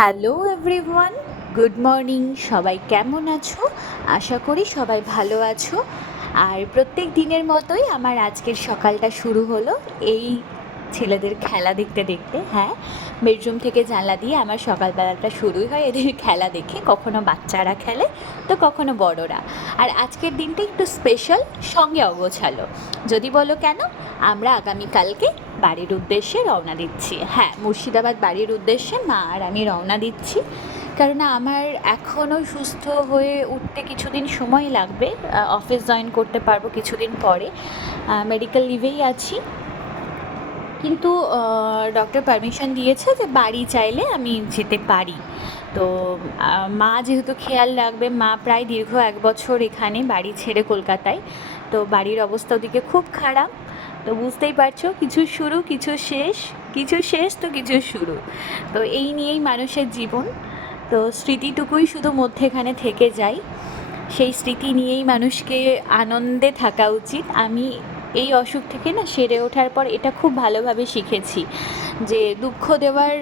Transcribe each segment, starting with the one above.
Hello everyone, good morning. সবাই কেমন আছো? আশা করি সবাই ভালো আছো। আর প্রত্যেক দিনের মতোই আমার আজকের সকালটা শুরু হলো এই ছেলেদের খেলা দেখতে দেখতে। হ্যাঁ, বেডরুম থেকে জানলা দিয়ে আমার সকালবেলাটা শুরুই হয় এদের খেলা দেখে। কখনো বাচ্চারা খেলে তো কখনো বড়রা। আর আজকের দিনটা একটু স্পেশাল, সঙ্গে অগোছালো। যদি বলো কেন, আমরা আগামীকালকে বাড়ির উদ্দেশ্যে রওনা দিচ্ছি। হ্যাঁ, মুর্শিদাবাদ বাড়ির উদ্দেশ্যে মা আর আমি রওনা দিচ্ছি। কারণ আমার এখনও সুস্থ হয়ে উঠতে কিছুদিন সময় লাগবে। অফিস জয়েন করতে পারবো কিছুদিন পরে, মেডিকেল লিভেই আছি। কিন্তু ডক্টর পারমিশন দিয়েছে যে বাড়ি চাইলে আমি যেতে পারি। তো মা যেহেতু খেয়াল রাখবে, মা প্রায় দীর্ঘ 1 বছর এখানে বাড়ি ছেড়ে কলকাতায়। তো বাড়ির অবস্থা ওদিকে খুব খারাপ। তো বুঝতেই পারছো, কিছু শুরু কিছু শেষ, কিছু শেষ তো কিছু শুরু। তো এই নিয়েই মানুষের জীবন। তো স্মৃতিটুকুই শুধু মধ্যেখানে থেকে যায়। সেই স্মৃতি নিয়েই মানুষকে আনন্দে থাকা উচিত। আমি এই অসুখ থেকে না সেরে ওঠার পর এটা খুব ভালোভাবে শিখেছি যে দুঃখ দেওয়ার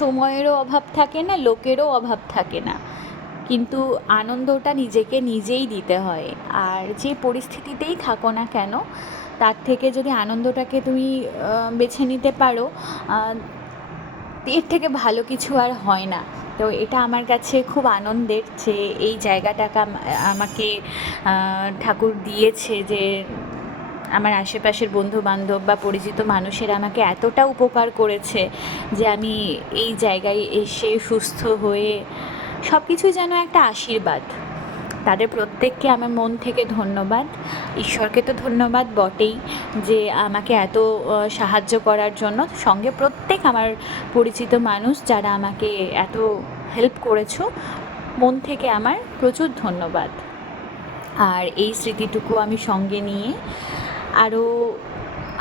সময়েরও অভাব থাকে না, লোকেরও অভাব থাকে না, কিন্তু আনন্দটা নিজেকে নিজেই দিতে হয়। আর যে পরিস্থিতিতেই থাকো না কেন, তার থেকে যদি আনন্দটাকে তুমি বেছে নিতে পারো, এর থেকে ভালো কিছু আর হয় না। তো এটা আমার কাছে খুব আনন্দের যে এই জায়গাটাকে আমাকে ঠাকুর দিয়েছে, যে আমার আশেপাশের বন্ধুবান্ধব বা পরিচিত মানুষেরা আমাকে এতটা উপকার করেছে যে আমি এই জায়গায় এসে সুস্থ হয়ে সব কিছুই যেন একটা আশীর্বাদ। তাদের প্রত্যেককে আমার মন থেকে ধন্যবাদ। ঈশ্বরকে তো ধন্যবাদ বটেই, যে আমাকে এত সাহায্য করার জন্য। সঙ্গে প্রত্যেক আমার পরিচিত মানুষ যারা আমাকে এত হেল্প করেছো, মন থেকে আমার প্রচুর ধন্যবাদ। আর এই স্মৃতিটুকু আমি সঙ্গে নিয়ে আরও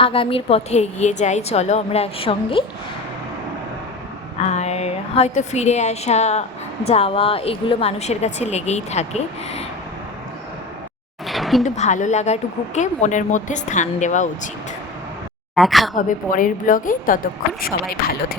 আগামীর পথে এগিয়ে যাই। চলো আমরা একসঙ্গে। আর হয়তো ফিরে আসা, যাওয়া, এগুলো মানুষের কাছে লেগেই থাকে, কিন্তু ভালো লাগাটুকুকে মনের মধ্যে স্থান দেওয়া উচিত। দেখা হবে পরের ব্লগে। ততক্ষণ সবাই ভালো থেকো।